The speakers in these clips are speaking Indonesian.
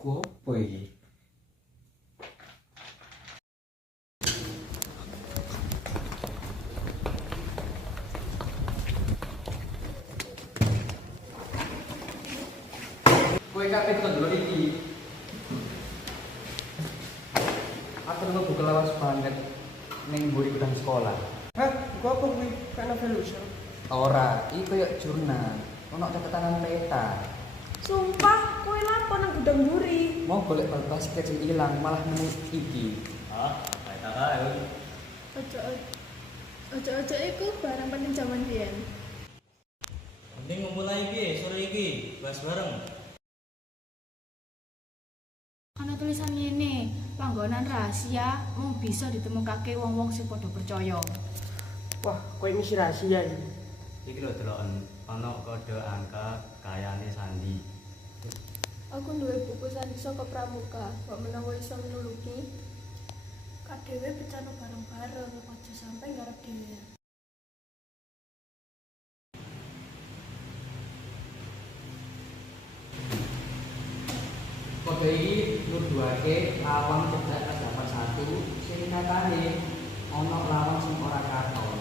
Buku apa iki? Kowe kabeh kok delok iki. Aku nemu buku lawas banget ning mburi gudang sekolah. Hah? Gua apa kuwi? Kayak novel lucu. Ora, iki koyo jurnal. Ono catatan peta. Sumpah, kowe lapo nang gudang buri. Mau golek bal basket sing ilang malah nemu iki. Baik ae. Ojo-ojo iku barang penting zaman biyen. Penting ngumpul iki sore iki, bahas bareng. Ana tulisan ngene, panggonan rahasia mung bisa ditemukake wong-wong sing padha percaya. Wah, kowe misi rahasia iki. Iki lho deloken ana kode angka kayane Sandi. Aku duwe buku sandi saka pramuka, kok menawa iso nulungi. Kadewe becana bareng-bareng, aja sampe ngarep dhewe. Kode iki nuduhake lawang cedak terdapat satu sing katane ana lawang sing ora katon.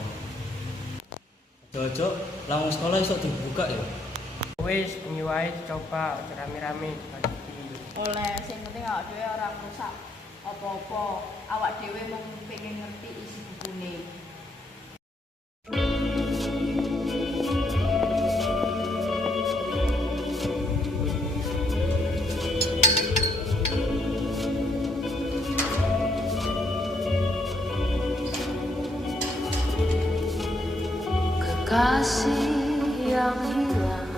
Ojo-ojo lawang sekolah iso dibuka ya. Wis, bengi wae coba aja rame-rame bagi. Oleh sing penting awak dhewe ora rusak apa-apa. Awak dhewe mung pengen ngerti isi bukune. Kekasih yang hilang,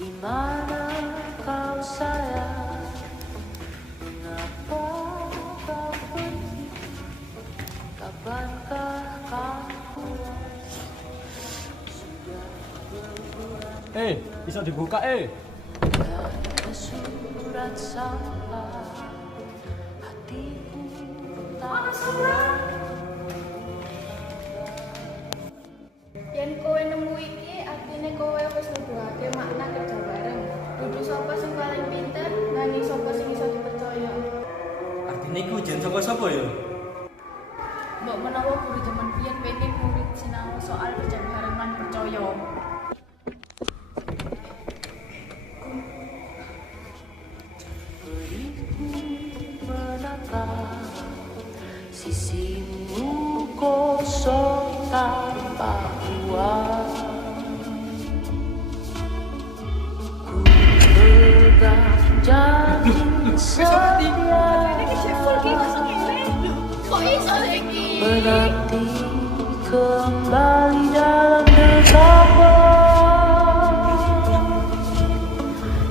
di mana kau sayang? Mengapa kau pergi? Kapankah kau pulang? Sudah berbulan Bisa dibuka ada surat sampah, hatiku tak Yen kowe nemu iki, artine kowe wis nuduhake makna kerja bareng. Dudu sapa sing paling pinter, nanging sapa sing iso dipercaya. Artine iku jen sapa ya? Mbok menawa guru jaman biyen pengen murid sinau soal kerja bareng lan percaya. beriku menatap sisimu kosong tanpa ruang. Ku pegang janji setia menanti kembali dalam dekapmu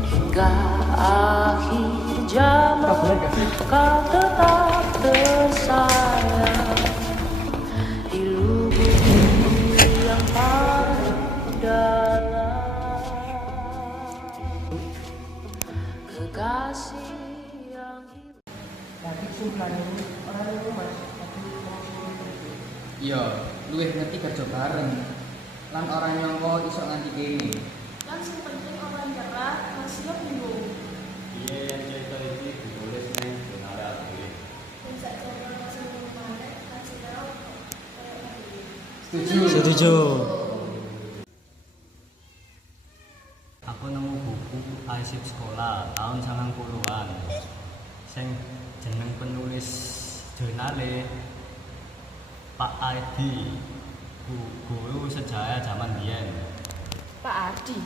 hingga akhir zaman kau tetap tersayang di lubuk yang paling dalam. Kekasih yang hilang. Lagi sumpah ini orang itu Mas. Iya, luwih ngerti kerja bareng. Lan ora nyangka iso nganti kene. Lan sing penting orang nyerah, lan siap nunggu. Iya, yang cerita iki ditulis ning jurnal dhewe. Wis sak jam langsung kemarin kasih tahu. Setuju. Aku nemu buku arsip sekolah tahun 90-an. Sing jeneng penulis jurnale Pak Adi, guru sejarah zaman biyen. Pak Adi.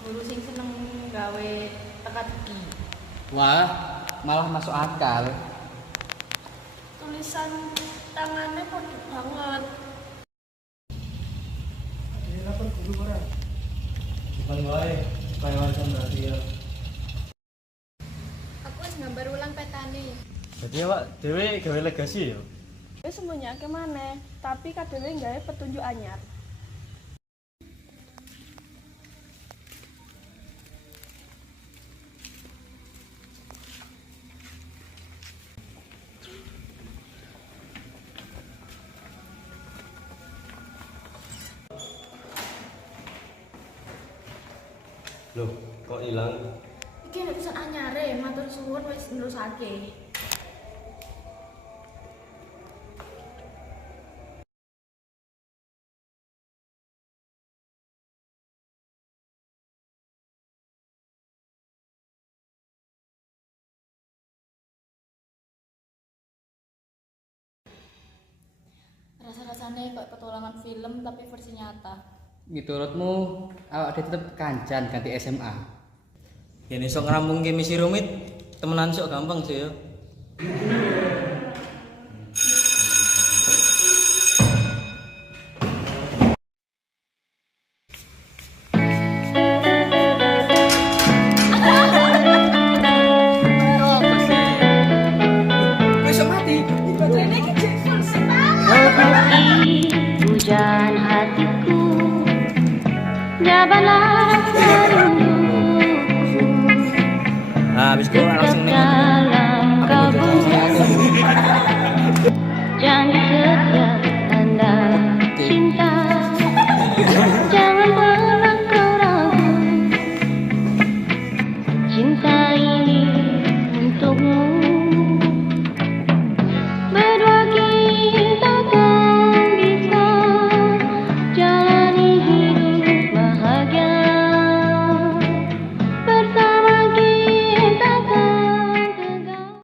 Guru sing seneng gawe teka-teki. Wah, malah masuk akal. Tulisan tangannya padha banget. Jadi lapor guru orang. Bukan wae, supaya wajan berarti ya. Aku wis gambar ulang petane. Jadi awak dhewe gawe legasi ya. Wis semunyake maneh, tapi kadewe gawe petunjuk anyar. Loh, kok hilang? Iki nek pesan anyare, matur suwun wis nerusake. Rasa-rasane kok petualangan film tapi versi nyata. Miturutmu awak dhewe tetep kancan ganti SMA. Yen iso ngrampungke misi rumit, temenan sok gampang sih ya. Hujan hatiku, jabalah rindu. Habis ku langsung ning Dalam kabut, jangan setia tanda cinta. Jangan pernah kau ragu, cinta